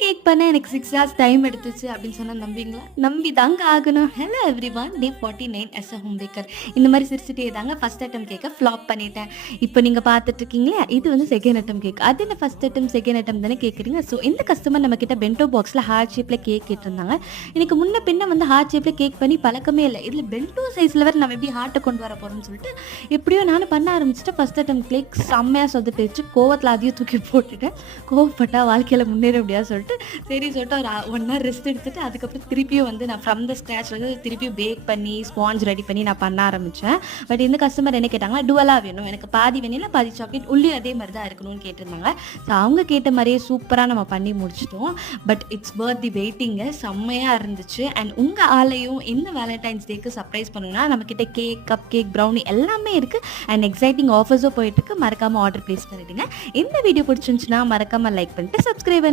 Cake பண்ண எனக்கு 6 hours time எடுத்துச்சு அப்படின்னு சொன்னா நம்புவீங்களா? நம்பி தாங்க ஆகணும். ஹலோ எவ்ரிவன், டே 49 எஸ் அ ஹோம் பேக்கர். இந்த மாதிரி சிரிச்சுட்டே தாங்க ஃபர்ஸ்ட் அட்டெம்ப்ட் கேக்க ஃப்ளாப் பண்ணிட்டேன். இப்போ நீங்க பார்த்துட்டு இருக்கீங்களா, இது வந்து செகண்ட் அட்டெம்ப்ட் கேக். அது என்ன ஃபர்ஸ்ட் அட்டெம்ப்ட், செகண்ட் அட்டெம்ப்ட் தானே கேட்குறீங்க. ஸோ இந்த கஸ்டமர் நம்ம கிட்ட பென்டோ பாக்ஸ்ல ஹார்ட் ஷேப்ல கேக் கேட்டிருந்தாங்க. எனக்கு முன்ன பின்ன வந்து ஹார்ட் ஷேப்ல கேக் பண்ணி பழக்கமே இல்ல. இதுல பென்டோ சைஸ்ல வேற நம்ம எப்படி ஹார்ட்ட கொண்டு வர போறோம்னு சொல்லிட்டு, எப்படியோ நானும் பண்ண ஆரம்பிச்சுட்டு ஃபர்ஸ்ட் அட்டெம்ப்ட் கேக் செம்மையா சொதப்பிடுச்சு. கோவத்துல அதையும் தூக்கி போட்டுட்டேன். கோவப்பட்டா வாழ்க்கையில முன்னேற முடியாது சொல்லிட்டு, சரி சொல்லிட்டு ஒரு 1 ஹவர் ரெஸ்ட் எடுத்துட்டு, அதுக்கப்புறம் திருப்பியும் வந்து நான் ஃப்ரம் த ஸ்க்ராட்ச் வந்து திருப்பியும் பேக் பண்ணி, ஸ்பாஞ்ச் ரெடி பண்ணி நான் பண்ண ஆரம்பிச்சேன். பட் இந்த கஸ்டமர் என்ன கேட்டாங்கன்னா, டுவலா வேணும். எனக்கு பாதி வெண்ணிலா, பாதி சாக்லேட், உள்ளியும் அதே மாதிரி தான் இருக்கணும்னு கேட்டிருந்தாங்க. ஸோ அவங்க கேட்ட மாதிரியே சூப்பரா நம்ம பண்ணி முடிச்சுட்டோம். பட் இட்ஸ் வொர்த் தி வெயிட்டிங்க. செம்மையா இருந்துச்சு. அண்ட் உங்க ஆளையும் இந்த வேலண்டைன்ஸ் டேக்கு சர்ப்ரைஸ் பண்ணணும்னா, நம்மகிட்ட கேக், கப் கேக், ப்ரௌனி எல்லாமே இருக்கு. அண்ட் எக்ஸைட்டிங் ஆஃபர்ஸும் போயிட்டு இருக்கு. மறக்காம ஆர்டர் பிளேஸ் பண்ணிடுங்க. இந்த வீடியோ பிடிச்சிருந்துச்சுன்னா மறக்காம லைக் பண்ணிட்டு சப்ஸ்கிரைப் பண்ணி